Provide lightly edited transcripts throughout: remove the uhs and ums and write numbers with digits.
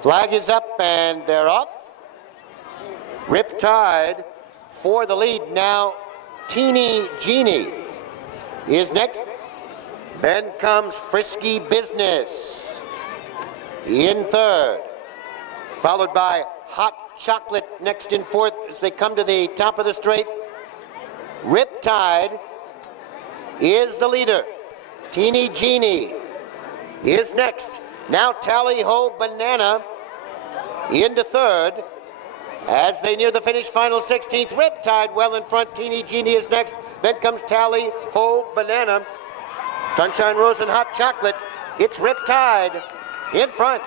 Flag is up and they're off. Riptide for the lead now. Jenney is next. Then comes Frisky Business in third, followed by Hot Chocolate next in fourth as they come to the top of the straight. Riptide is the leader. Jenney is next. Now Tally Ho Banana into third. As they near the finish, final 16th, Riptide well in front. Jenney is next. Then comes Tally Ho Banana. Sunshine Rose and Hot Chocolate. It's Riptide in front.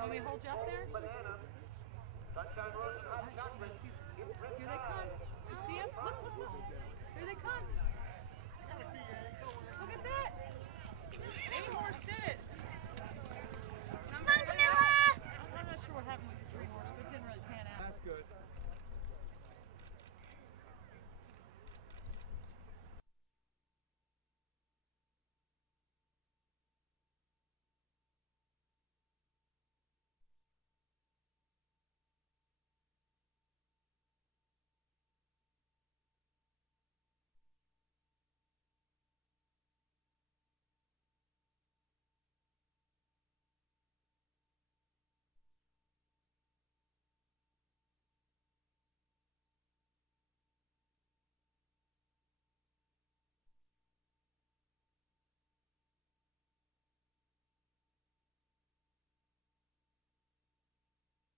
Want me to hold you up there? Sunshine Rose and Hot Chocolate. Here they come. You see them? Look, look, look. Here they come. Look at that. Any horse did it. I'm not sure what happened with the 3 horse, but it didn't really pan out. That's good.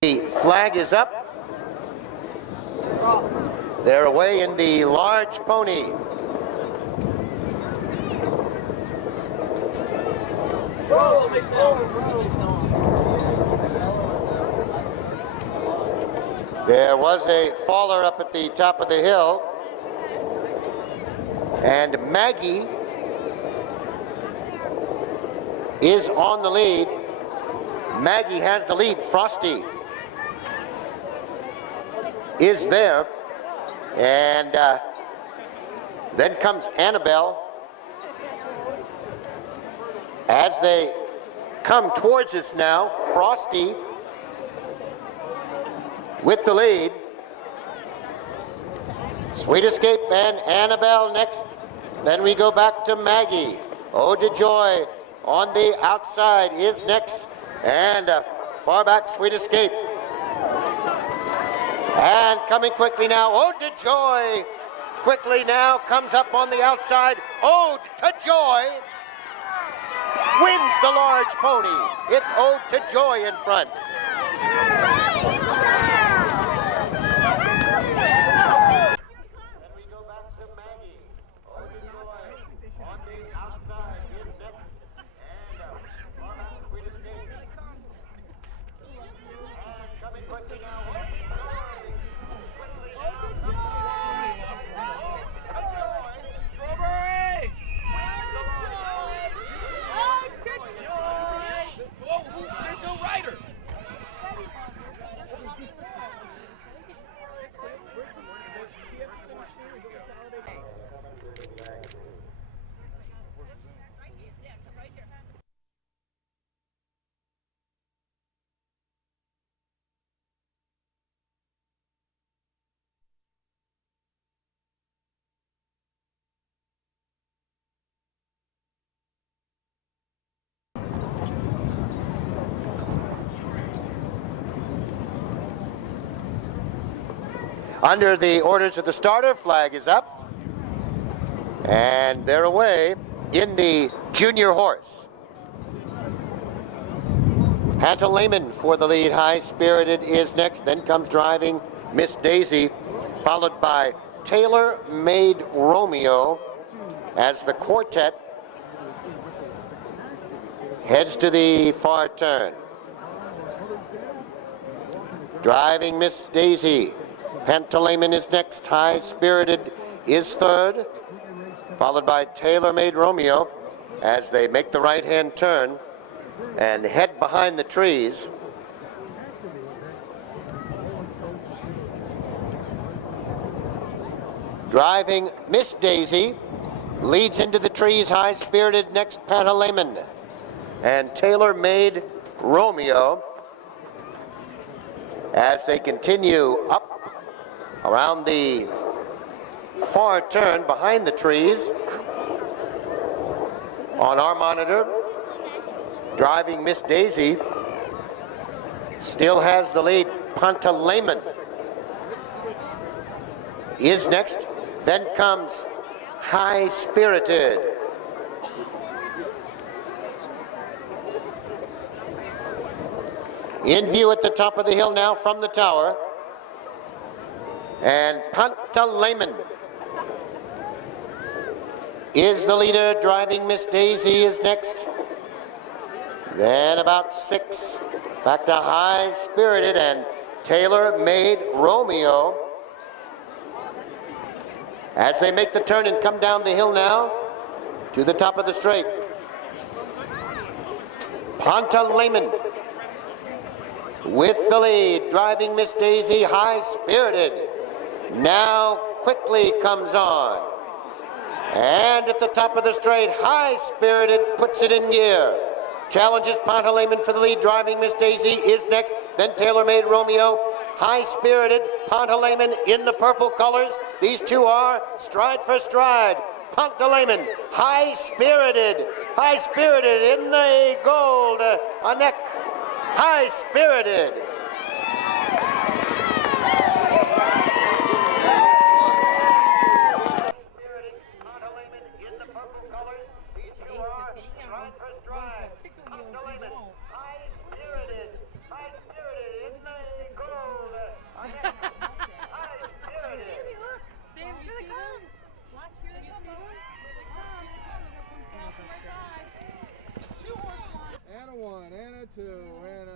The flag is up. They're away in the large pony. There was a faller up at the top of the hill. And Magee is on the lead. Magee has the lead. Frosty is there, and then comes Annabelle. As they come towards us now, Frosty with the lead. Sweet Escape and Annabelle next. Then we go back to Magee. Ode to Joy on the outside is next, and far back Sweet Escape. And coming quickly now, Ode to Joy. Quickly now comes up on the outside. Ode to Joy wins the large pony. It's Ode to Joy in front. Then we go back to Magee. Ode to Joy on the outside is next. And far back Sweet Escape. And coming quickly now, under the orders of the starter, flag is up. And they're away in the junior horse. Hanta Lehman for the lead. High Spirited is next. Then comes driving Miss Daisy, followed by Tailor Made Romeo as the quartet heads to the far turn. Driving Miss Daisy. Hanta Lehman is next. High Spirited is third, followed by Tailor Made Romeo. as they make the right-hand turn and head behind the trees. Driving Miss Daisy leads into the trees, high-spirited, next Pantaleimon. And tailor-made Romeo as they continue up around the far turn behind the trees. On our monitor, driving Miss Daisy still has the lead. Pantaleimon is next. Then comes High Spirited. In view at the top of the hill now from the tower. And Pantaleimon is the leader. Driving Miss Daisy is next. Then about 6 back to High Spirited and tailor-made Romeo. As they make the turn and come down the hill now to the top of the straight. Pantaleimon with the lead, driving Miss Daisy. High Spirited now quickly comes on. And at the top of the straight, High Spirited puts it in gear. Challenges Pantaleimon for the lead. Driving Miss Daisy is next. Then tailor-made Romeo. High Spirited, Pantaleimon in the purple colors. These two are stride for stride. Pantaleimon, High Spirited in the gold. A neck, High Spirited. And a 1, and a 2, and a...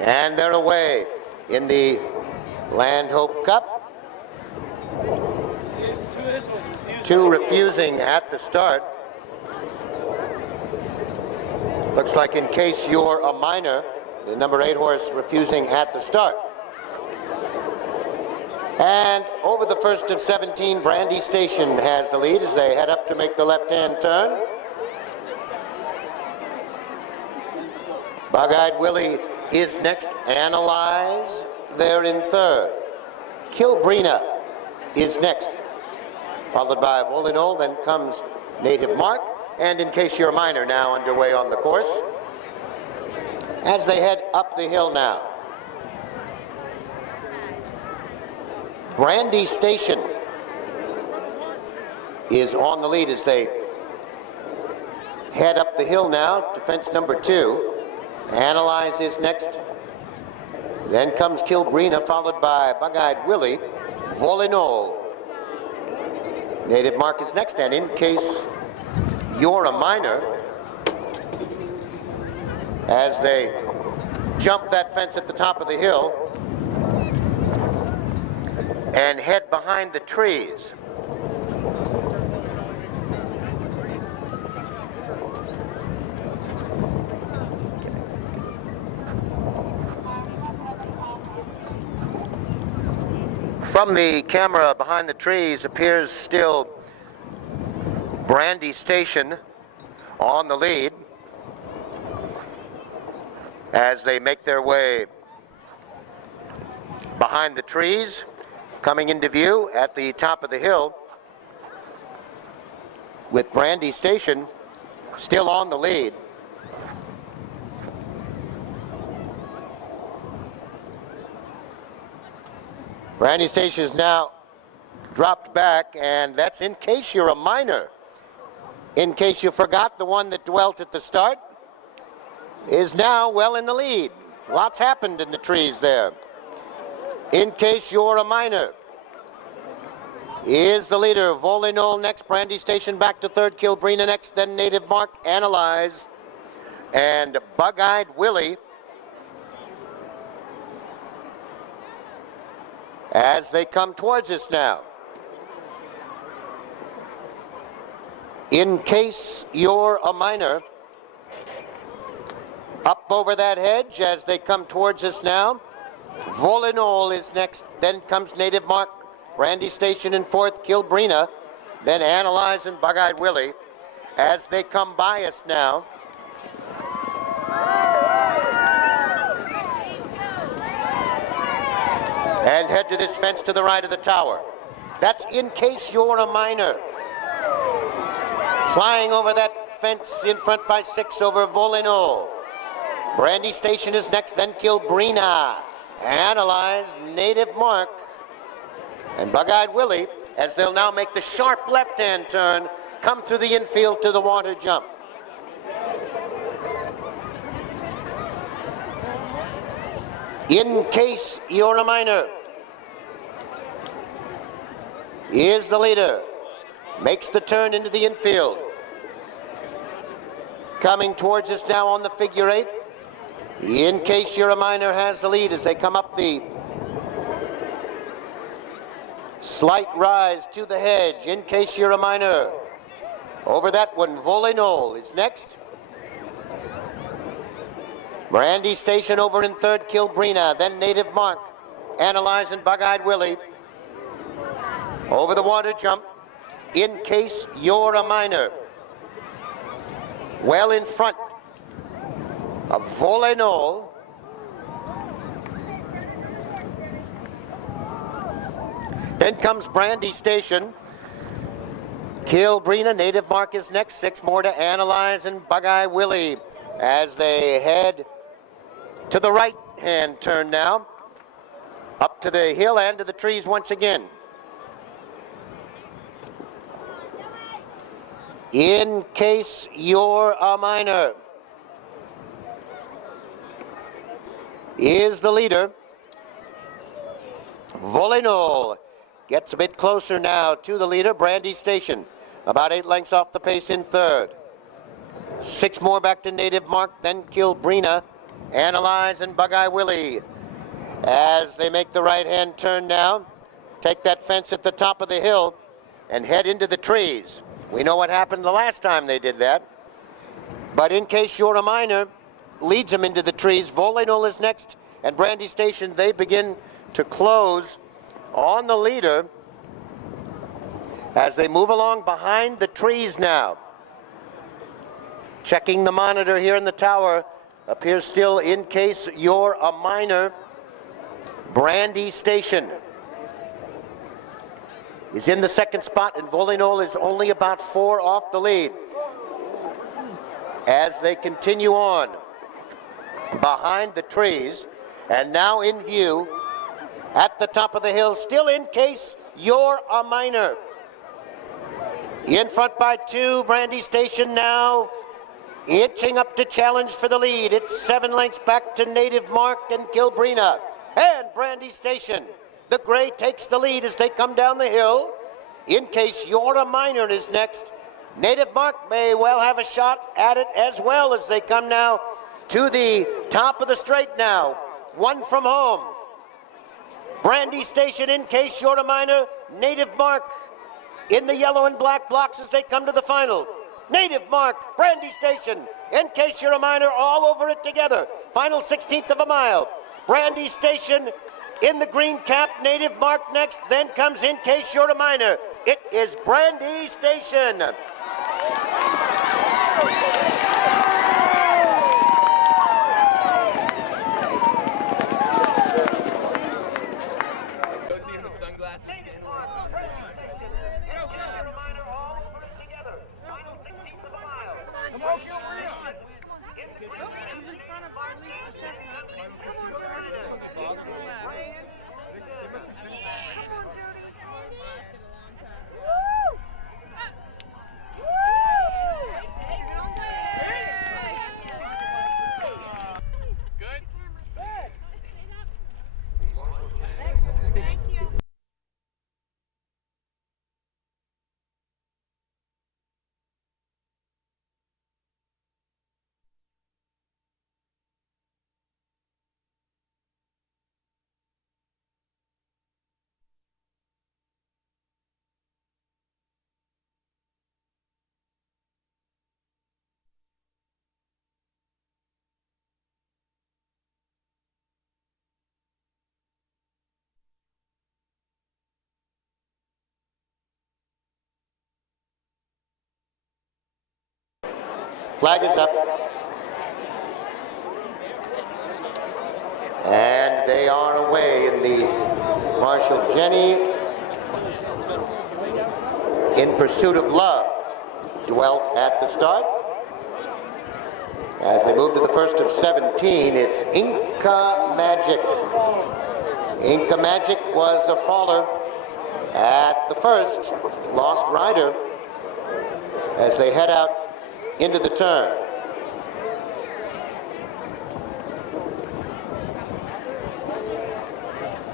And they're away in the Landhope Cup. 2 refusing at the start. Looks like in case you're a minor, the number 8 horse refusing at the start. And over the first of 17, Brandy Station has the lead as they head up to make the left-hand turn. Bug-Eyed Willie is next. Analyze there in third. Kilbrina is next, followed by Volinol. Then comes Native Mark. And in case you're a minor, now underway on the course as they head up the hill now. Brandy Station is on the lead as they head up the hill now to fence number 2. Analyze is next. Then comes Kilbrina, followed by Bug-Eyed Willie. Volinol. Native Mark is next, and in case you're a minor, as they jump that fence at the top of the hill and head behind the trees. From the camera behind the trees appears still Brandy Station on the lead as they make their way behind the trees, coming into view at the top of the hill with Brandy Station still on the lead. Brandy Station is now dropped back, and that's in case you're a minor. In case you forgot, the one that dwelt at the start is now well in the lead. Lots happened in the trees there. In case you're a minor is the leader. Folly next, Brandy Station back to third, Kilbrina next, then Native Mark, Analyze, and Bug-Eyed Willie as they come towards us now. In case you're a minor, up over that hedge as they come towards us now. Volinol is next, then comes Native Mark, Brandy Station in fourth, Kilbrina, then Analyze and Bug-Eyed Willie as they come by us now. And head to this fence to the right of the tower. That's in case you're a minor. Flying over that fence in front by 6 over Volinol. Brandy Station is next, then Kilbrina. Analyze, Native Mark, and Bug-Eyed Willie as they'll now make the sharp left-hand turn, come through the infield to the water jump. In case you're a minor is the leader. Makes the turn into the infield. Coming towards us now on the figure 8. In case you're a minor has the lead as they come up the slight rise to the hedge. In case you're a minor. Over that one, Volinol is next. Brandy Station over in third, Kilbrina, then Native Mark, Analyze and Bug-Eyed Willie. Over the water jump, in case you're a minor. Well in front of Volinol. Then comes Brandy Station. Kilbrina, Native Mark is next. 6 more to Analyze and Bug-Eyed Willie as they head to the right-hand turn now. Up to the hill and to the trees once again. In case you're a minor is the leader. Volinol gets a bit closer now to the leader. Brandy Station about 8 lengths off the pace in third. 6 more back to Native Mark, then Kilbrina, Analyze and Bug-Eyed Willie as they make the right-hand turn now. Take that fence at the top of the hill and head into the trees. We know what happened the last time they did that. But in case you're a minor, leads them into the trees. Volinol is next, and Brandy Station, they begin to close on the leader as they move along behind the trees now. Checking the monitor here in the tower, appears still in case you're a minor. Brandy Station is in the second spot, and Volinol is only about 4 off the lead. As they continue on behind the trees, and now in view at the top of the hill, still in case you're a minor. In front by 2, Brandy Station now inching up to challenge for the lead. It's 7 lengths back to Native Mark and Kilbrina. And Brandy Station, the gray, takes the lead as they come down the hill. In case you're a minor is next. Native Mark may well have a shot at it as well as they come now to the top of the straight now. 1 from home. Brandy Station, in case you're a minor. Native Mark in the yellow and black blocks as they come to the final. Native Mark, Brandy Station, in case you're a minor, all over it together. Final 16th of a mile. Brandy Station in the green cap, Native Mark next, then comes in case you're a minor. It is Brandy Station. Flag is up. And they are away in the Marshall Jenney In Pursuit of Love dwelt at the start. As they move to the first of 17, it's Inca Magic. Inca Magic was a faller at the first, lost rider as they head out into the turn.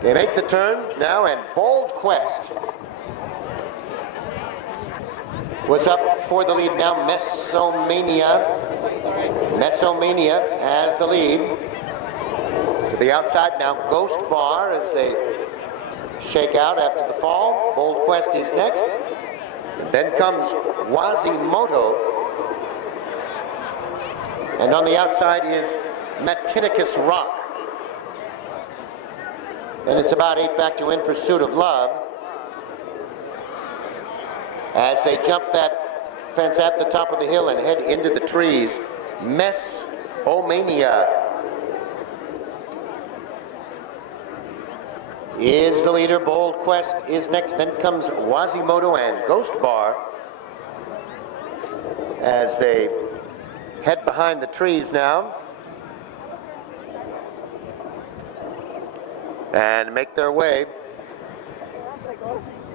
They make the turn now, and Bold Quest was up for the lead now. Mesomania has the lead. To the outside now, Ghost Bar as they shake out after the fall. Bold Quest is next. And then comes Quasimodo. And on the outside is Matinicus Rock. Then it's about 8 back to In Pursuit of Love. As they jump that fence at the top of the hill and head into the trees, Mesomania is the leader. Bold Quest is next. Then comes Quasimodo and Ghost Bar as they head behind the trees now and make their way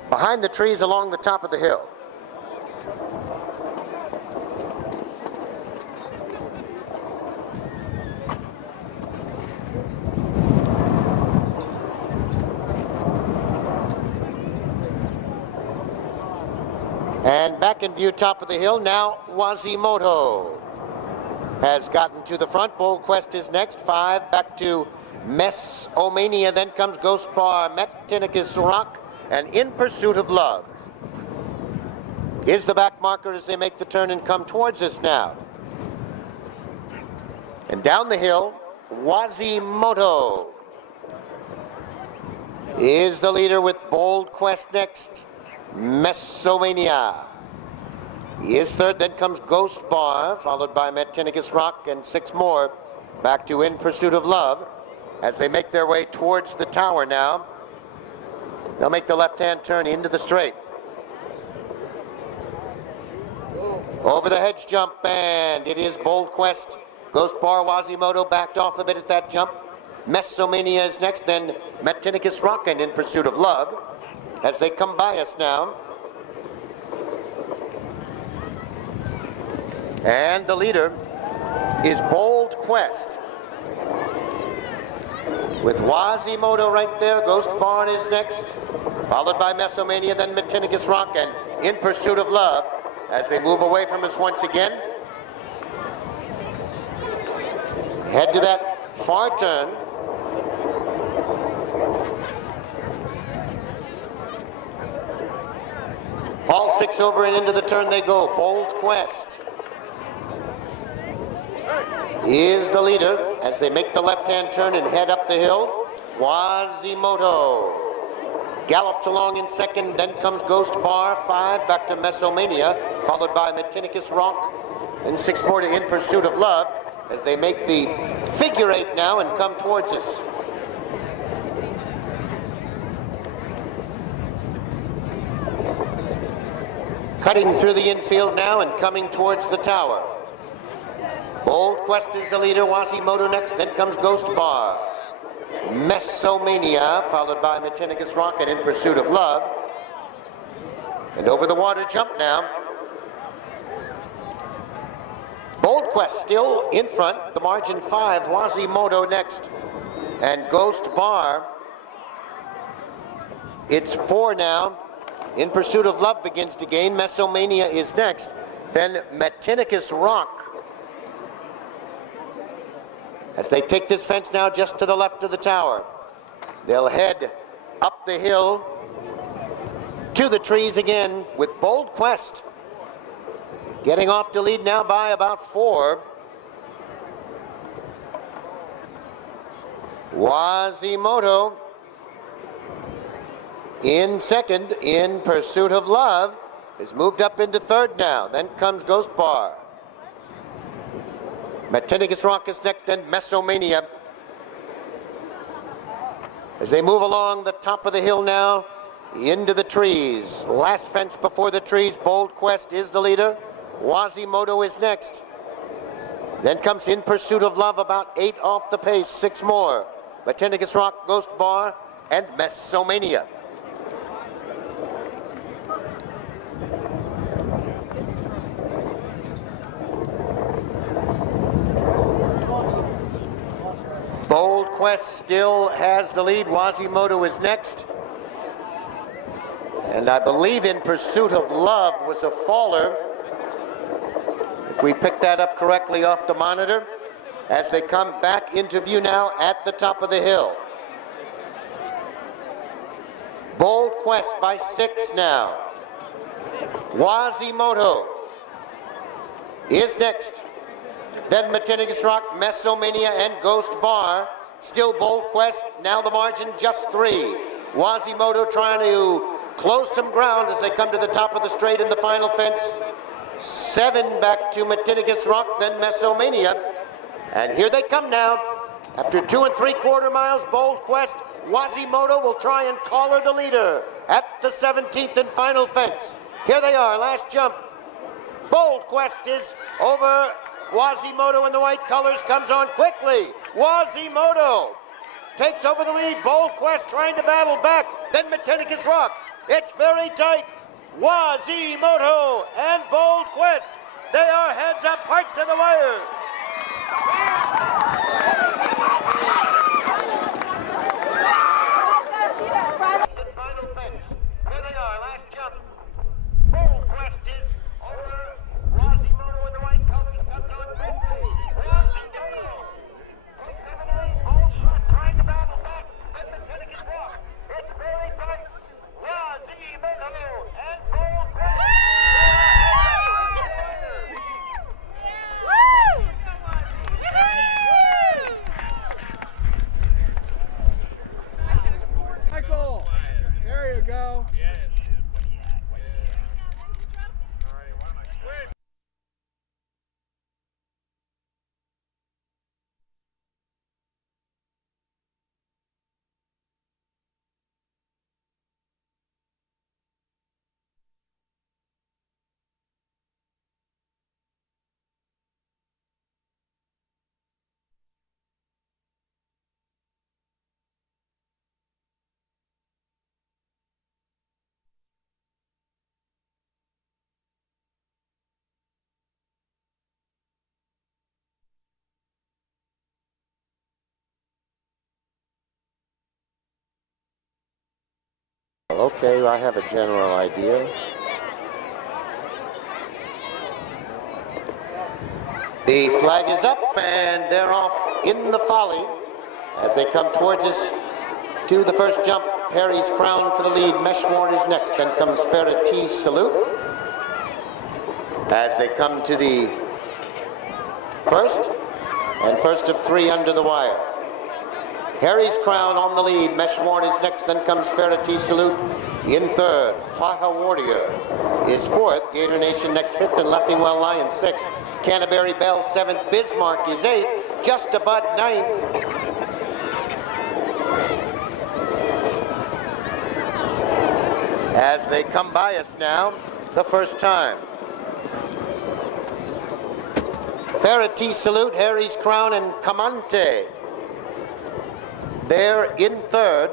behind the trees along the top of the hill. And back in view, top of the hill, now Quasimodo has gotten to the front. Bold Quest is next. 5 back to Mesomania. Then comes Ghost Bar, Matinicus Rock, and In Pursuit of Love is the back marker as they make the turn and come towards us now. And down the hill, Quasimodo is the leader with Bold Quest next. Mesomania is third. Then comes Ghost Bar, followed by Matinicus Rock, and 6 more back to In Pursuit of Love as they make their way towards the tower now. They'll make the left-hand turn into the straight. Over the hedge jump, and it is Bold Quest. Ghost Bar, Quasimodo backed off a bit at that jump. Mesomania is next, then Matinicus Rock and In Pursuit of Love as they come by us now. And the leader is Bold Quest, with Quasimodo right there. Ghost Barn is next, followed by Mesomania, then Matinicus Rock and In Pursuit of Love as they move away from us once again. Head to that far turn. All 6 over and into the turn they go. Bold Quest is the leader as they make the left-hand turn and head up the hill. Quasimodo gallops along in second. Then comes Ghost Bar, 5 back to Mesomania, followed by Matinicus Rock, and 6 more to In Pursuit of Love as they make the figure 8 now and come towards us. Cutting through the infield now and coming towards the tower. Bold Quest is the leader, Quasimodo next, then comes Ghost Bar. Mesomania, followed by Matinicus Rock and In Pursuit of Love. And over the water jump now. Bold Quest still in front, the margin 5, Quasimodo next, and Ghost Bar. It's 4 now. In Pursuit of Love begins to gain. Mesomania is next. Then Matinicus Rock. As they take this fence now just to the left of the tower, they'll head up the hill to the trees again with Bold Quest getting off to lead now by about 4. Quasimodo in second. In Pursuit of Love is moved up into third now. Then comes Ghost Bar Matinigus Rock is next, and Mesomania. As they move along the top of the hill now, into the trees. Last fence before the trees, Bold Quest is the leader. Quasimodo is next. Then comes In Pursuit of Love, about 8 off the pace, 6 more. Matinigus Rock, Ghost Bar, and Mesomania. Bold Quest still has the lead. Quasimodo is next. And I believe In Pursuit of Love was a faller, if we picked that up correctly off the monitor, as they come back into view now at the top of the hill. Bold Quest by 6 now. Quasimodo is next. Then Matinigus Rock, Mesomania, and Ghost Bar. Still Bold Quest, now the margin just 3. Quasimodo trying to close some ground as they come to the top of the straight in the final fence. 7 back to Matinigus Rock, then Mesomania. And here they come now. After 2 3/4 miles, Bold Quest, Quasimodo will try and collar the leader at the 17th and final fence. Here they are, last jump. Bold Quest is over Quasimodo in the white colors, comes on quickly. Quasimodo takes over the lead. Bold Quest trying to battle back. Then Matinigus Rock. It's very tight. Quasimodo and Bold Quest. They are heads apart to the wire. Final fence. Here they are, last jump. Bold Quest is over Quasimodo in the white colors, comes on quickly. Quasimodo takes over the lead. Bold Quest trying to battle back. Then Matinigus Rock. It's very tight. Quasimodo and Bold Quest. Michael, there you go. Okay, I have a general idea. The flag is up and they're off in the Folly as they come towards us to the first jump. Perry's Crown for the lead. Meshmore is next. Then comes Ferretti Salute as they come to the first of 3 under the wire. Harry's Crown on the lead. Meshmore is next. Then comes Ferretti Salute in 3rd. What a Warrior is 4th. Gator Nation next 5th, and Leffingwell Lion 6th. Canterbury Bell 7th. Bismarck is 8th. Just Abud 9th. As they come by us now, the first time. Ferretti Salute, Harry's Crown, and Camante. They're in 3rd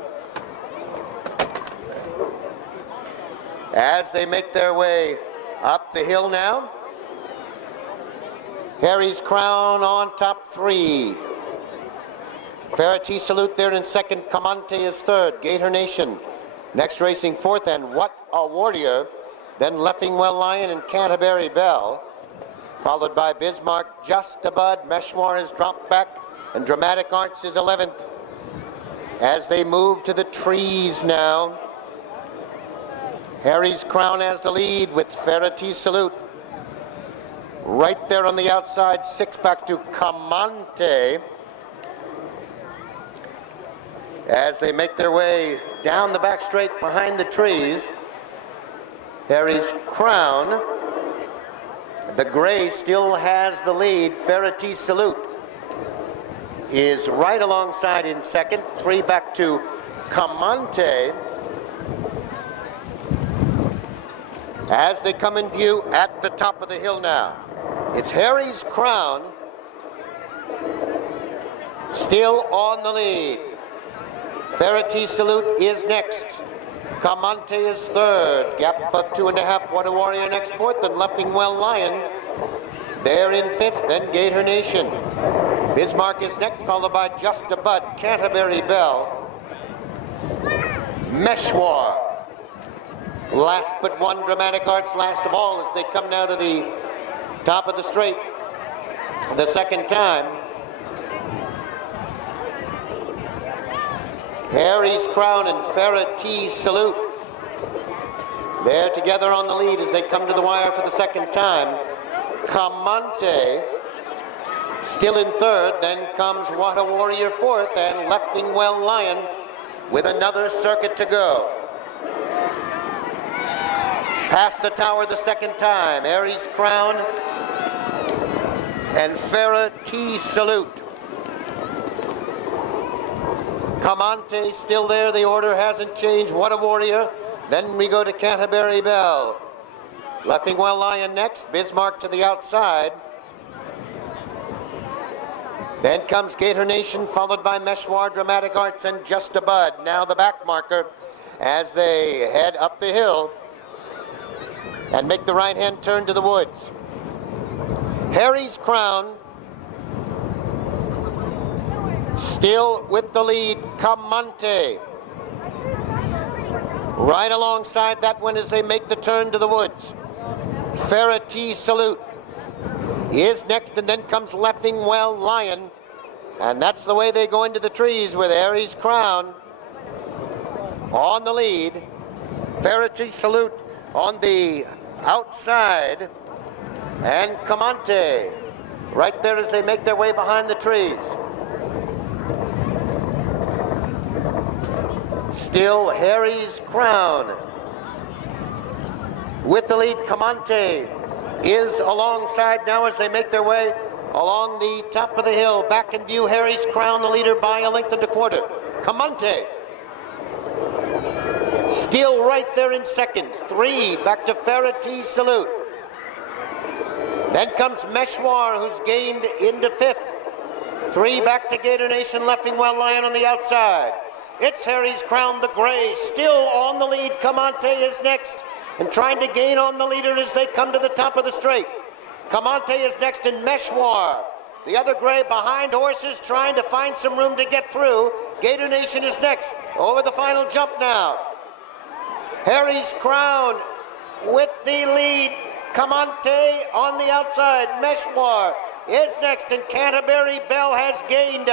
as they make their way up the hill now. Harry's Crown on top 3. Ferretti Salute there in 2nd. Camante is 3rd. Gator Nation next racing 4th, and What a Warrior. Then Leffingwell Lion and Canterbury Bell, followed by Bismarck, Just Abud. Meshmore has dropped back, and Dramatic Arts is 11th. As they move to the trees now, Harry's Crown has the lead with Ferretti Salute. Right there on the outside, 6 back to Camante. As they make their way down the back straight behind the trees, Harry's Crown The gray still has the lead. Ferretti Salute is right alongside in second. 3 back to Camante. As they come in view at the top of the hill now, it's Harry's Crown still on the lead. Ferretti Salute is next. Camante is third. Gap of 2.5. What a Warrior next fourth. And Leffingwell Lion there in fifth. Then Gator Nation. Bismarck is next, followed by Just a Bud, Canterbury Bell, Meshwar. Last but one, Dramatic Arts, last of all, as they come now to the top of the straight the second time. Harry's Crown and Ferretti Salute. They're together on the lead as they come to the wire for the second time. Camante still in third, then comes What a Warrior fourth, and Leffingwell Lion with another circuit to go. Past the tower the second time, Harry's Crown and Ferretti Salute. Camante still there, the order hasn't changed. What a Warrior. Then we go to Canterbury Bell. Leffingwell Lion next, Bismarck to the outside. Then comes Gator Nation, followed by Meshwar, Dramatic Arts, and Just a Bud. Now the back marker as they head up the hill and make the right-hand turn to the woods. Harry's Crown still with the lead. Camante right alongside that one as they make the turn to the woods. Ferretti Salute is next, and then comes Leffingwell Lion, and that's the way they go into the trees with Harry's Crown on the lead. Ferretti Salute on the outside, and Camante right there as they make their way behind the trees. Still Harry's Crown with the lead. Camante is alongside now as they make their way along the top of the hill. Back in view, Harry's Crown, the leader by a length and a quarter. Camante still right there in second. 3 back to Ferretti Salute. Then comes Meshwar, who's gained into fifth. 3 back to Gator Nation, Leffingwell Lion on the outside. It's Harry's Crown, the gray, still on the lead. Camante is next and trying to gain on the leader as they come to the top of the straight. Camante is next, and Meshwar, the other gray, behind horses, trying to find some room to get through. Gator Nation is next, over the final jump now. Harry's Crown with the lead. Camante on the outside. Meshwar is next, and Canterbury Bell has gained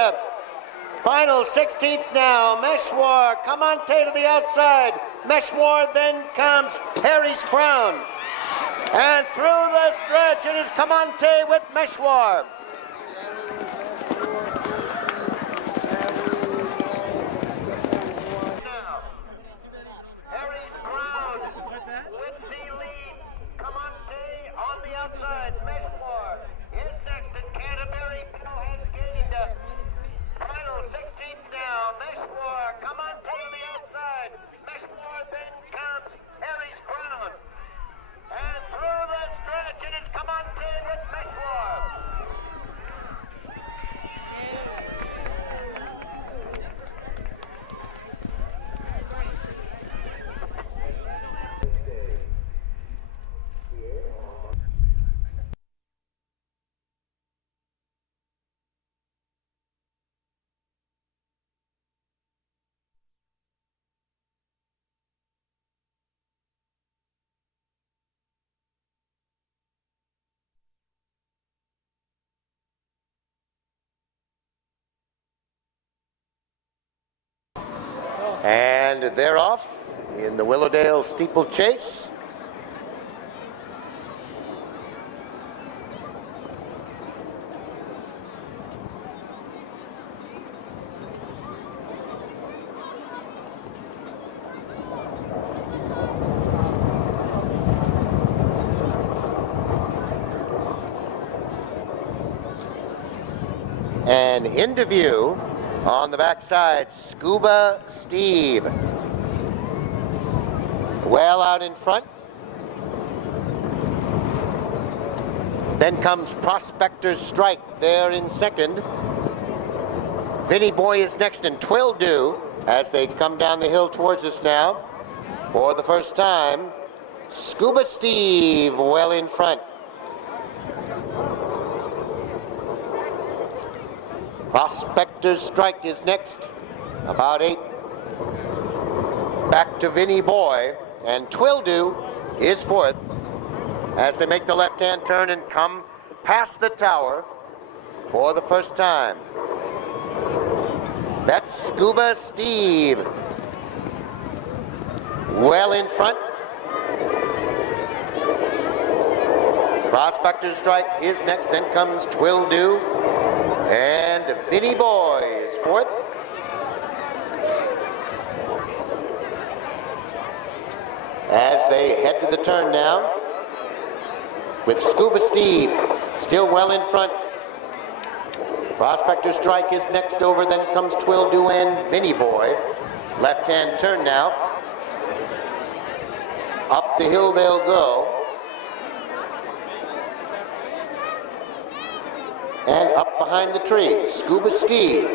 final 16th now. Meshwar, Camante to the outside. Meshwar, then comes Harry's Crown. And through the stretch, it is Camante with Meshwar. Now, Harry's Crown with the lead. Camante on the outside. Meshwar is next, and Canterbury Bell has gained final 16th now. Meshwar, Camante to the outside. Meshwar, then comes Harry's Crown. And through the stretch, it is Camante with Meshwar. And they're off in the Willowdale Steeplechase. And into view on the backside, Scuba Steve. Well out in front. Then comes Prospector's Strike there in second. Vinny Boy is next, and Twildo as they come down the hill towards us now. For the first time, Scuba Steve well in front. Prospector's Strike is next, about 8. Back to Vinny Boy, and Twildo is fourth as they make the left-hand turn and come past the tower for the first time. That's Scuba Steve. Well in front. Prospector's Strike is next, then comes Twildo. And Vinny Boy is fourth. As they head to the turn now, with Scuba Steve still well in front. Prospector's Strike is next over, then comes Twildo and Vinny Boy. Left-hand turn now. Up the hill they'll go. And up behind the tree, Scuba Steve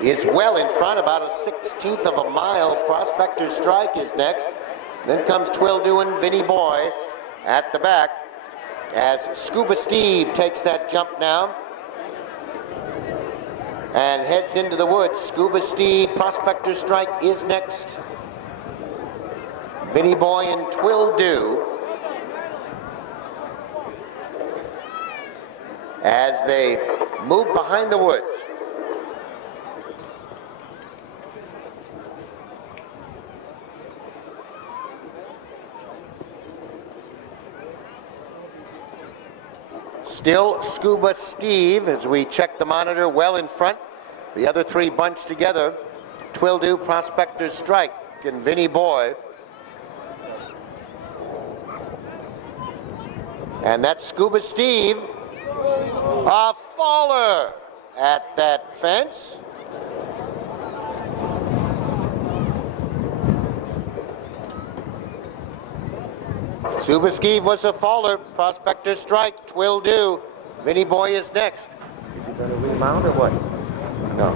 is well in front, about a 1/16 of a mile. Prospector's Strike is next. Then comes Twildo and Vinny Boy at the back as Scuba Steve takes that jump now and heads into the woods. Scuba Steve, Prospector's Strike is next. Vinny Boy and Twildo as they move behind the woods. Still Scuba Steve, as we check the monitor, well in front. The other three bunched together. Twildo, Prospector's Strike, and Vinny Boy. And that's Scuba Steve. A faller at that fence. Scuba Steve was a faller. Prospector's Strike, Twildo. Vinny Boy is next. You gonna remount or what? No.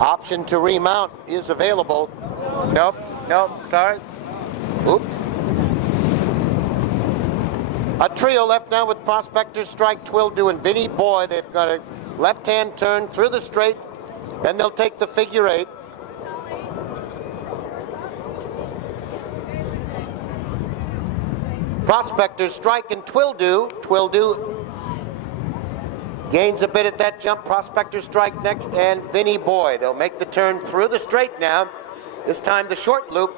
Option to remount is available. Nope, sorry. Oops. A trio left now with Prospector's Strike, Twildo, and Vinny Boy. They've got a left-hand turn through the straight. Then they'll take the figure 8. Prospector's Strike and Twildo. Twildo gains a bit at that jump. Prospector's Strike next, and Vinny Boy. They'll make the turn through the straight now. This time the short loop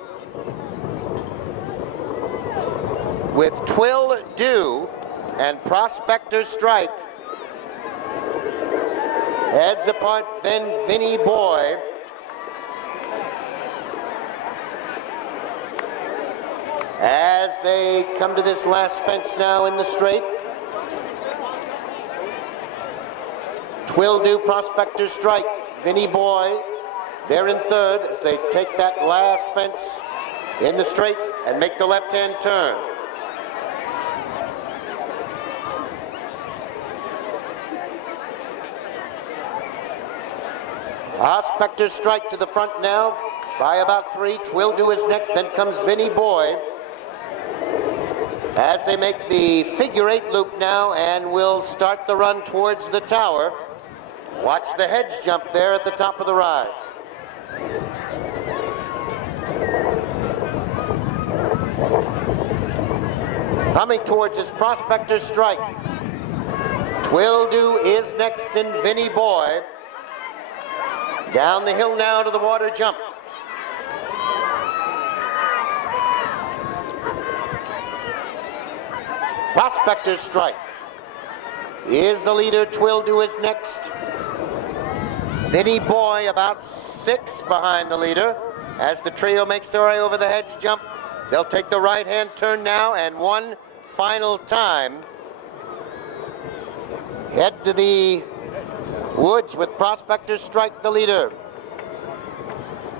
with Twildo and Prospector's Strike. Heads apart, then Vinny Boy. As they come to this last fence now in the straight. Twildo, Prospector's Strike, Vinny Boy, they're in third as they take that last fence in the straight and make the left-hand turn. Prospector's Strike to the front now by about 3. Twildo is next, then comes Vinny Boy as they make the figure 8 loop now and will start the run towards the tower. Watch the hedge jump there at the top of the rise. Coming towards his Prospector's Strike. Twildo is next, and Vinny Boy. Down the hill now to the water jump. Prospector's Strike is the leader. Twildo is next. Vinny Boy about 6 behind the leader as the trio makes their way over the hedge jump. They'll take the right-hand turn now, and one final time Head to the woods with Prospector Strike the leader.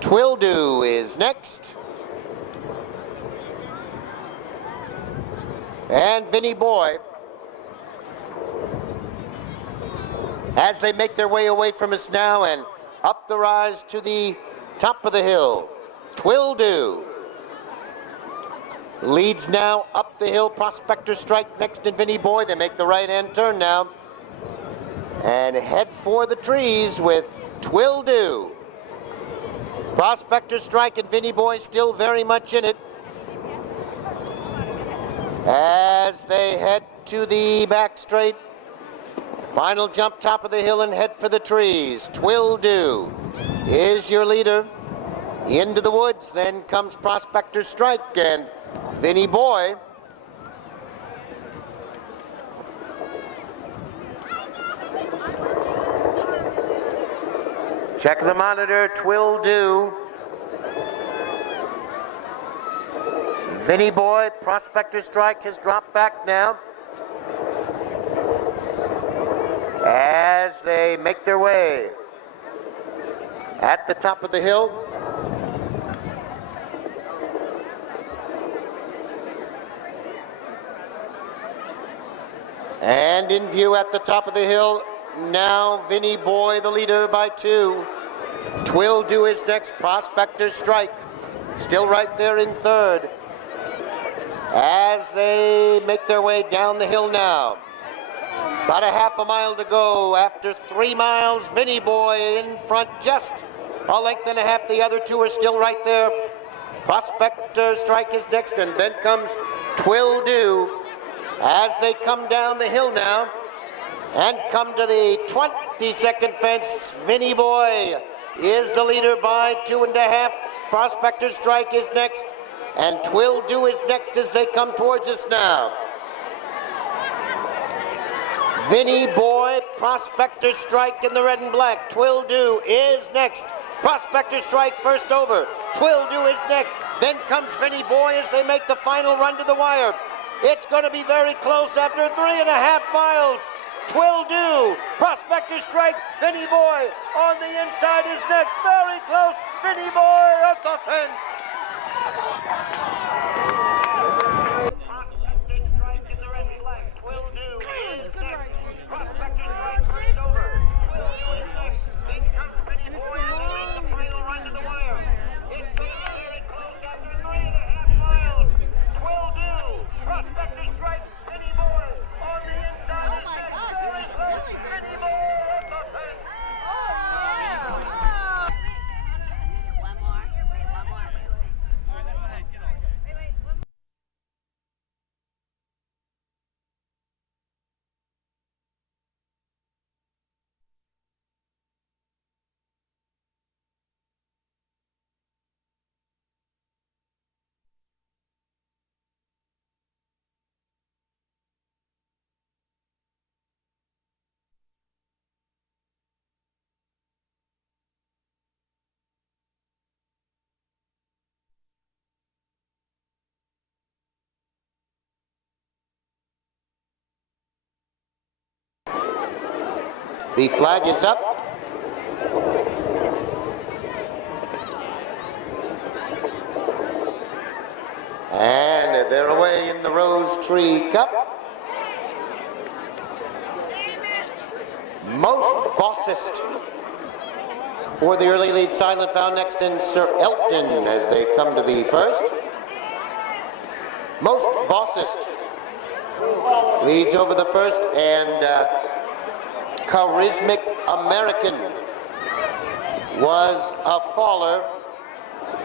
Twildo is next. And Vinny Boy, as they make their way away from us now and up the rise to the top of the hill. Twildo leads now up the hill. Prospector Strike next and Vinny Boy. They make the right-hand turn now and head for the trees with Twildo. Prospector Strike and Vinny Boy still very much in it as they head to the back straight. Final jump top of the hill and head for the trees. Twildo is your leader. Into the woods, then comes Prospector Strike and Vinny Boy. Check the monitor, Twildo. Vinny Boy, Prospector Strike has dropped back now as they make their way at the top of the hill. And in view at the top of the hill, now Vinny Boy the leader by 2. Twildo is next, Prospector Strike still right there in third as they make their way down the hill now. About a half a mile to go after 3 miles. Vinny Boy in front, just a length and a half. The other two are still right there. Prospector Strike is next, and then comes Twildo as they come down the hill now and come to the 22nd fence. Vinny Boy is the leader by 2.5. Prospector Strike is next, and Twildo is next as they come towards us now. Vinny Boy, Prospector Strike in the red and black. Twildo is next. Prospector Strike first over. Twildo is next. Then comes Vinny Boy as they make the final run to the wire. It's going to be very close after 3.5 miles. Twildo, Prospector Strike, Vinny Boy on the inside is next. Very close. Vinny Boy at the fence. Prospector Strike in the red and black. Twildo is next. Prospector Strike first over. Twildo is next. Then comes Vinny Boy as they make the final run to the wire. It's going to be very close after 3.5 miles. Twildo, Prospector Strike, Vinny Boy on the inside is next. Very close. Vinny Boy at the fence. One more. The flag is up. And they're away in the Rose Tree Cup. Most Bossest for the early lead. Silent Vow next, and Sir Elton as they come to the first. Most Bossest leads over the first, and Charismatic American was a faller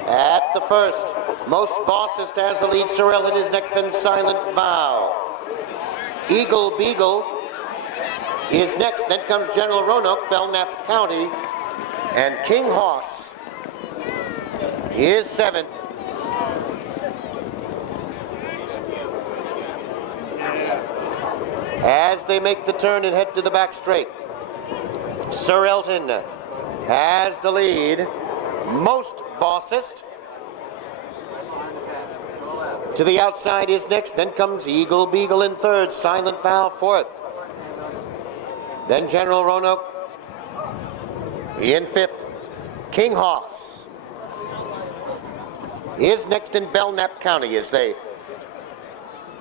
at the first. Most Bossest as the lead. Sir Elton is next, and Silent Vow. Eagle Beagle is next. Then comes General Roanoke, Belknap County, and King Hoss is 7th. As they make the turn and head to the back straight, Sir Elton has the lead. Most Bossest to the outside is next. Then comes Eagle Beagle in third. Silent Vow fourth. then General Roanoke. In fifth, King Hoss is next in Belknap County as they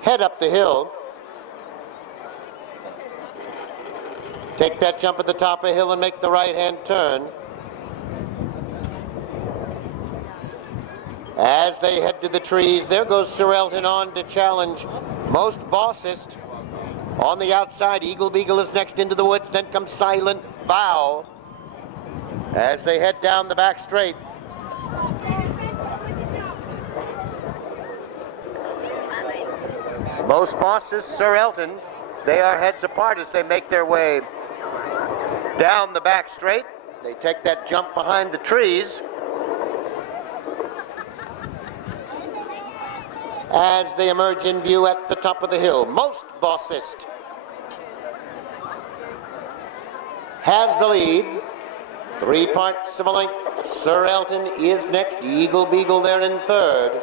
head up the hill. Take that jump at the top of the hill and make the right-hand turn. As they head to the trees, there goes Sir Elton on to challenge Most Bossest. On the outside, Eagle Beagle is next into the woods. Then comes Silent Vow as they head down the back straight. Most Bossest, Sir Elton, they are heads apart as they make their way down the back straight. They take that jump behind the trees. As they emerge in view at the top of the hill, Most Bossest has the lead. 3 parts of a length. Sir Elton is next. Eagle Beagle there in third.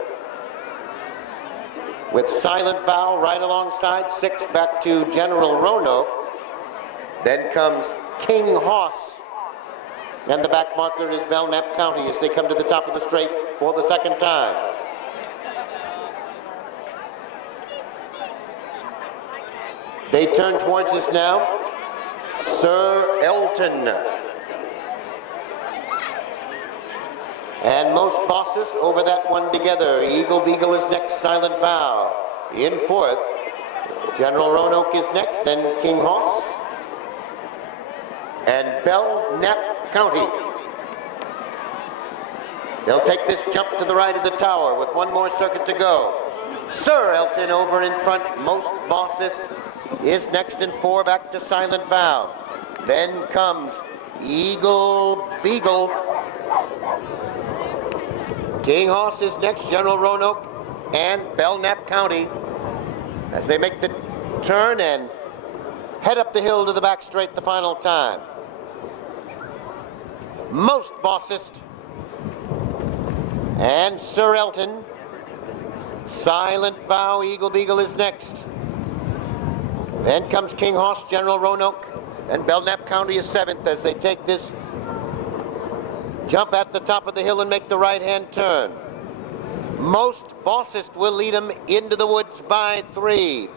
With Silent Vow right alongside. Sixth back to General Roanoke. Then comes King Hoss. And the back marker is Belknap County as they come to the top of the straight for the second time. They turn towards us now. Sir Elton. And Most Bossest over that one together. Eagle Beagle is next, Silent Vow. In fourth, General Roanoke is next, then King Hoss. And Belknap County. They'll take this jump to the right of the tower with one more circuit to go. Sir Elton over in front, Most Bossest is next in four, back to Silent Vow. Then comes Eagle Beagle. King Hoss is next, General Roanoke and Belknap County as they make the turn and head up the hill to the back straight the final time. Most Bossest and Sir Elton. Silent Vow, Eagle Beagle is next. Then comes King Hoss, General Roanoke, and Belknap County is seventh as they take this jump at the top of the hill and make the right-hand turn. Most Bossest will lead them into the woods by 3.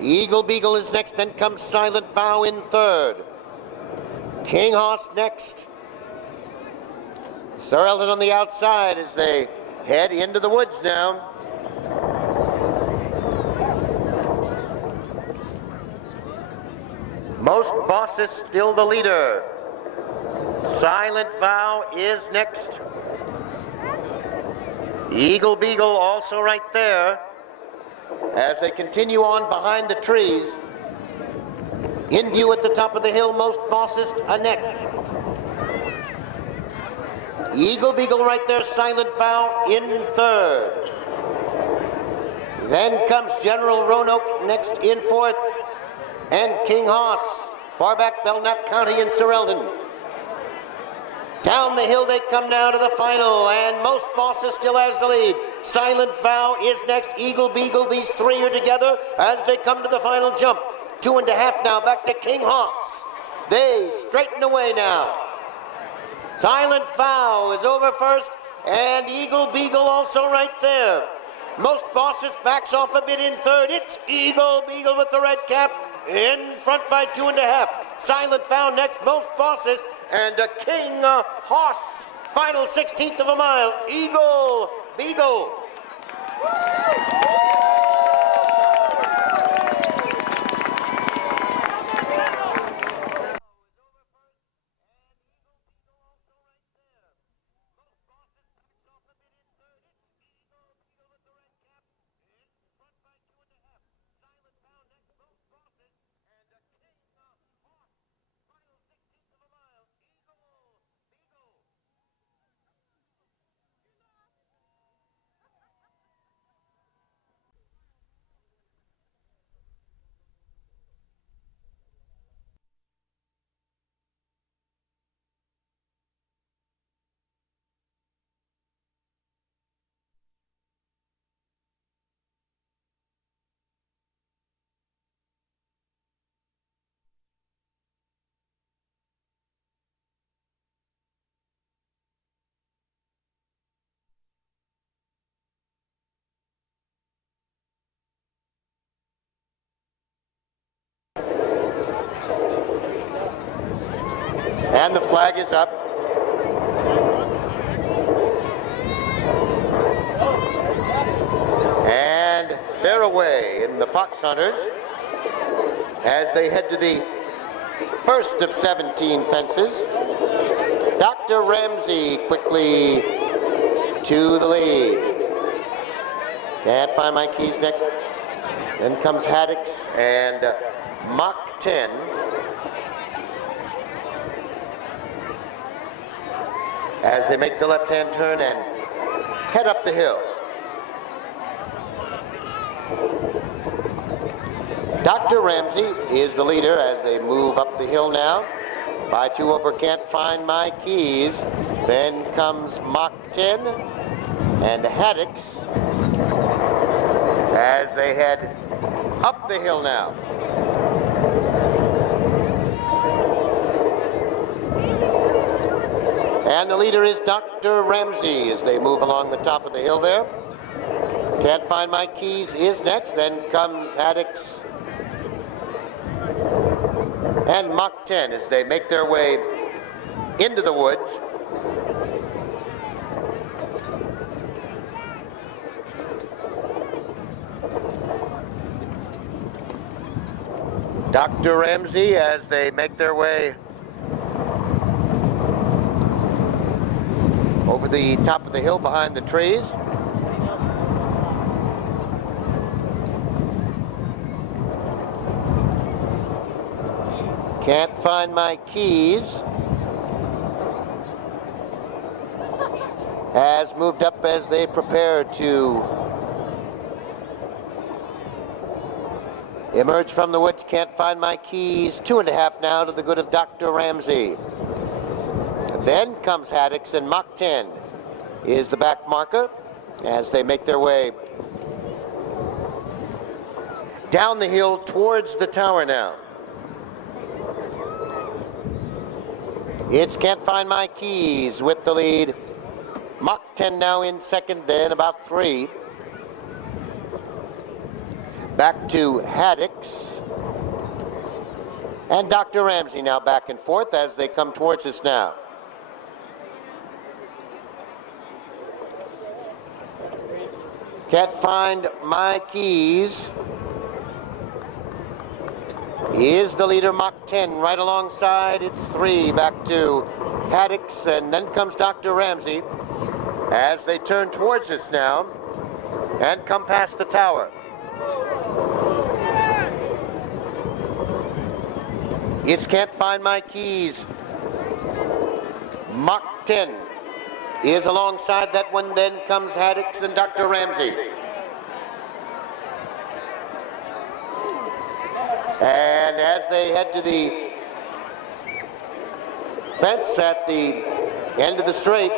Eagle Beagle is next, then comes Silent Vow in third. King Hoss next. Sir Elton on the outside as they head into the woods now. Most Bossest still the leader. Silent Vow is next. Eagle Beagle also right there as they continue on behind the trees. In view at the top of the hill, Most Bossest a neck. Eagle Beagle right there, Silent Vow in third. Then comes General Roanoke next in fourth. And King Hoss, far back Belknap County and Sir Elton. Down the hill they come now to the final, and Most Bossest still has the lead. Silent Vow is next, Eagle Beagle, these three are together as they come to the final jump. 2.5 now, back to King Hoss. They straighten away now. Silent Vow is over first, and Eagle Beagle also right there. Most Bossest backs off a bit in third. It's Eagle Beagle with the red cap. In front by 2.5. Silent Vow next, Most Bossest, and a King Hoss. Final 16th of a mile, Eagle Beagle. And the flag is up. And they're away in the Foxhunters as they head to the first of 17 fences. Dr. Ramsey quickly to the lead. Can't find my keys next. Then comes Haddix and Mach 10. As they make the left-hand turn and head up the hill. Dr. Ramsey is the leader as they move up the hill now. By 2 over Can't Find My Keys. Then comes Mach 10 and Haddix as they head up the hill now. And the leader is Dr. Ramsey as they move along the top of the hill there. Can't Find My Keys is next. Then comes Haddix and Mach 10 as they make their way into the woods. Dr. Ramsey as they make their way over the top of the hill behind the trees. Can't Find My Keys has moved up as they prepare to emerge from the woods. Can't Find My Keys, 2.5 now to the good of Dr. Ramsey. And then comes Haddix and Mach 10 is the back marker as they make their way down the hill towards the tower now. It's Can't Find My Keys with the lead. Mach 10 now in second, then about 3. Back to Haddix. And Dr. Ramsey now back and forth as they come towards us now. Can't Find My Keys is the leader. Mach 10 right alongside. It's 3 back to Haddix, and then comes Dr. Ramsey as they turn towards us now and come past the tower. It's Can't Find My Keys. Mach 10 is alongside that one. Then comes Haddix and Dr. Ramsey. And as they head to the fence at the end of the straight,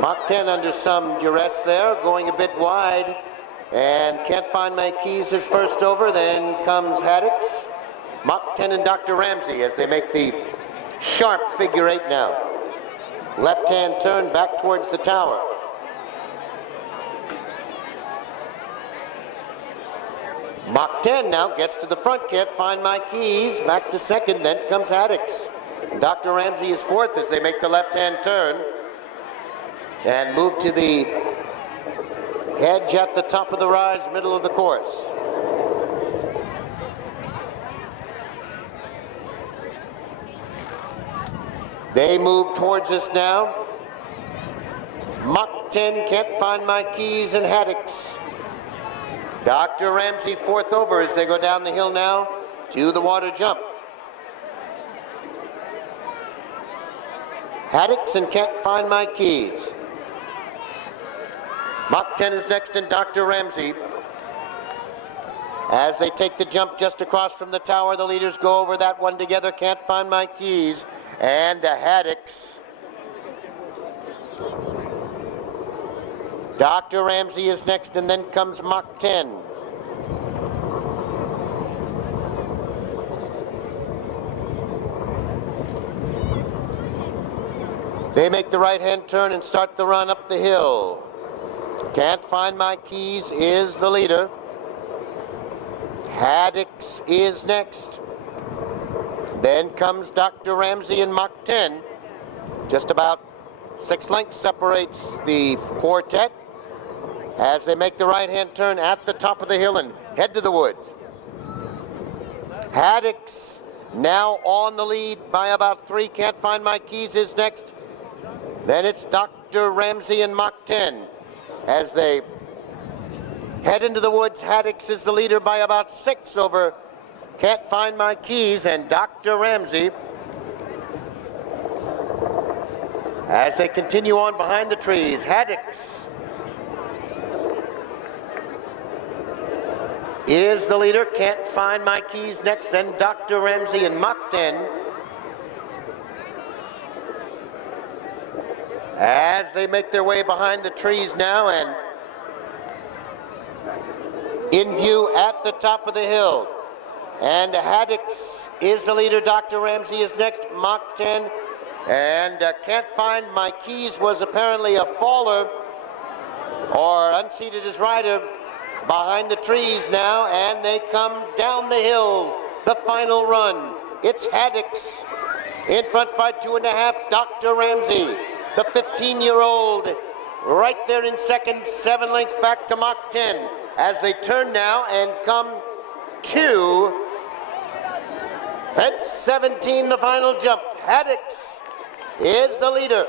Mach 10 under some duress there, going a bit wide, and Can't Find My Keys is first over. Then comes Haddix, Mach 10 and Dr. Ramsey as they make the sharp figure 8 now. Left-hand turn back towards the tower. Mach 10 now gets to the front. Can't Find My Keys back to second. Then comes Haddix. Dr. Ramsey is fourth as they make the left-hand turn and move to the edge at the top of the rise, middle of the course. They move towards us now. Mach 10, Can't Find My Keys, and Haddix. Dr. Ramsey fourth over as they go down the hill now to the water jump. Haddix and Can't Find My Keys. Mach 10 is next, and Dr. Ramsey. As they take the jump just across from the tower, the leaders go over that one together. Can't Find My Keys and Haddix. Dr. Ramsey is next, and then comes Mach 10. They make the right-hand turn and start the run up the hill. Can't Find My Keys is the leader. Haddix is next. Then comes Dr. Ramsey in Mach 10. Just about 6 lengths separates the quartet as they make the right-hand turn at the top of the hill and head to the woods. Haddix now on the lead by about 3. Can't Find My Keys is next. Then it's Dr. Ramsey in Mach 10. As they head into the woods, Haddix is the leader by about 6 over Can't Find My Keys and Dr. Ramsey. As they continue on behind the trees, Haddix is the leader. Can't Find My Keys next, then Dr. Ramsey in Mach 10. As they make their way behind the trees now and in view at the top of the hill. And Haddix is the leader. Dr. Ramsey is next, Mach 10. And Can't Find My Keys was apparently a faller or unseated his rider behind the trees now, and they come down the hill, the final run. It's Haddix in front by 2.5, Dr. Ramsey, the 15-year-old, right there in second, 7 lengths back to Mach 10, as they turn now and come to fence 17, the final jump. Haddix is the leader.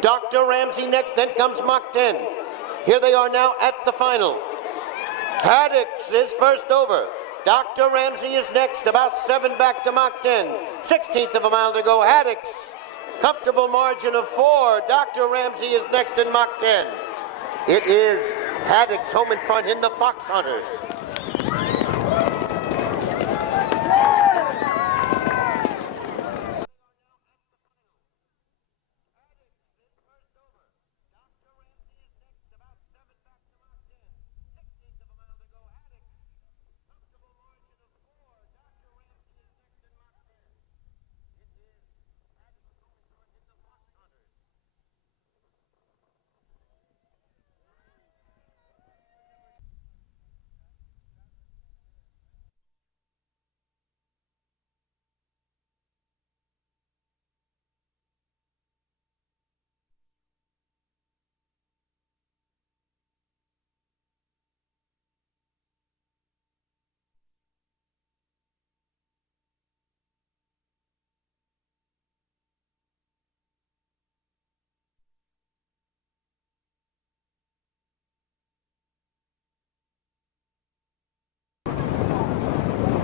Dr. Ramsey next, then comes Mach 10. Here they are now at the final. Haddix is first over. Dr. Ramsey is next, about 7 back to Mach 10. 16th of a mile to go. Haddix, comfortable margin of 4. Dr. Ramsey is next in Mach 10. It is Haddix home in front in the Foxhunters.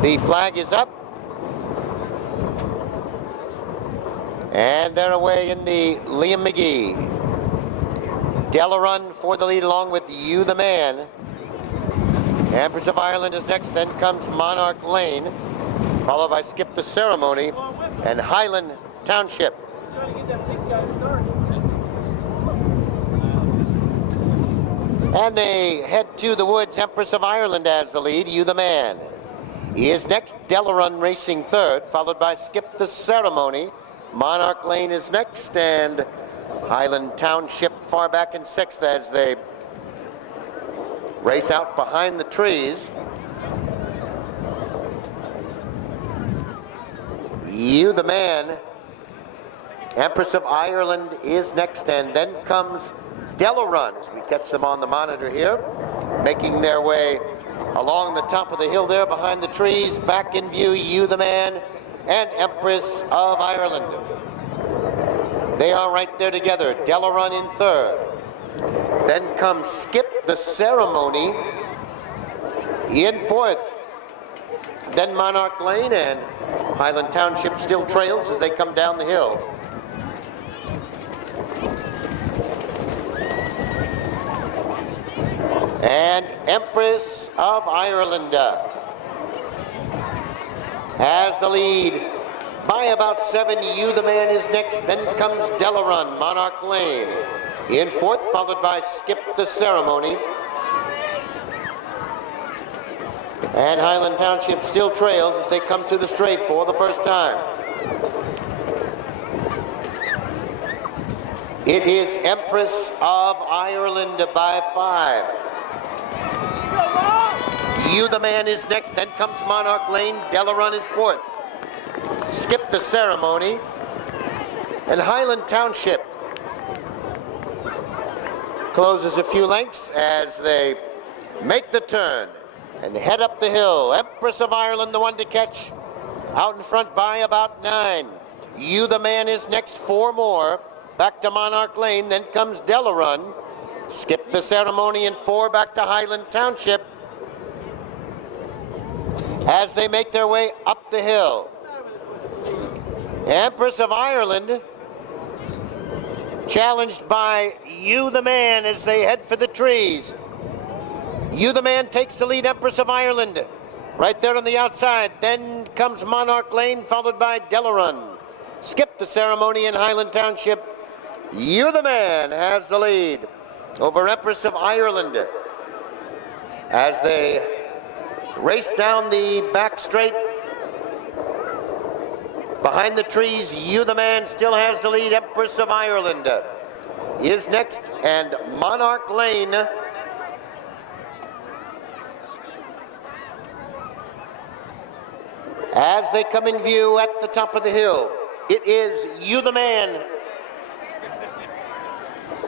The flag is up. And they're away in the Liam Magee. Delarun for the lead along with You the Man. Empress of Ireland is next, then comes Monarch Lane, followed by Skip the Ceremony and Highland Township. Trying to get that big guy started. And they head to the woods. Empress of Ireland as the lead. You the Man is next. Delarun racing third, followed by Skip the Ceremony. Monarch Lane is next, and Highland Township far back in sixth as they race out behind the trees. You the Man, Empress of Ireland is next, and then comes Delarun as we catch them on the monitor here, making their way along the top of the hill there behind the trees. Back in view, You the Man and Empress of Ireland. They are right there together. Delarun in third. Then comes Skip the Ceremony in fourth. Then Monarch Lane, and Highland Township still trails as they come down the hill. And Empress of Ireland has the lead by about 7. You the Man is next, then comes Delarun. Monarch Lane in fourth, followed by Skip the Ceremony. And Highland Township still trails as they come through the straight for the first time. It is Empress of Ireland by 5. You the Man is next, then comes Monarch Lane. Delarun is fourth. Skip the Ceremony, and Highland Township closes a few lengths as they make the turn and head up the hill. Empress of Ireland, the one to catch, out in front by about 9. You the Man is next, 4 more. Back to Monarch Lane, then comes Delarun. Skip the Ceremony in 4, back to Highland Township as they make their way up the hill. Empress of Ireland challenged by You the Man as they head for the trees. You the Man takes the lead, Empress of Ireland right there on the outside. Then comes Monarch Lane, followed by Delarun. Skip the Ceremony in Highland Township. You the Man has the lead over Empress of Ireland as they race down the back straight. Behind the trees, You the Man still has the lead. Empress of Ireland is next, and Monarch Lane as they come in view at the top of the hill. It is You the Man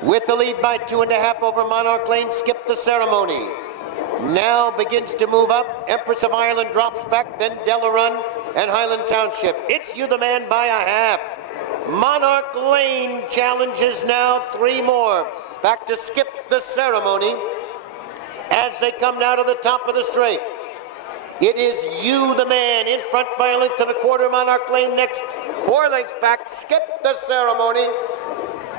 with the lead by 2.5 over Monarch Lane. Skip the Ceremony now begins to move up. Empress of Ireland drops back, then Delarun and Highland Township. It's You the Man by 1/2. Monarch Lane challenges now 3 more. Back to Skip the Ceremony as they come now to the top of the straight. It is You the Man in front by 1.25 lengths. Monarch Lane next, 4 lengths back. Skip the Ceremony.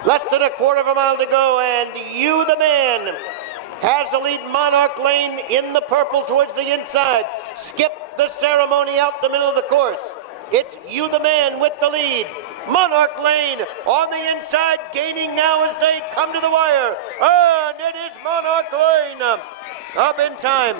Less than 1/4 mile to go, and You the Man has the lead. Monarch Lane in the purple towards the inside. Skip the Ceremony out the middle of the course. It's You the Man with the lead. Monarch Lane on the inside, gaining now as they come to the wire. And it is Monarch Lane up in time.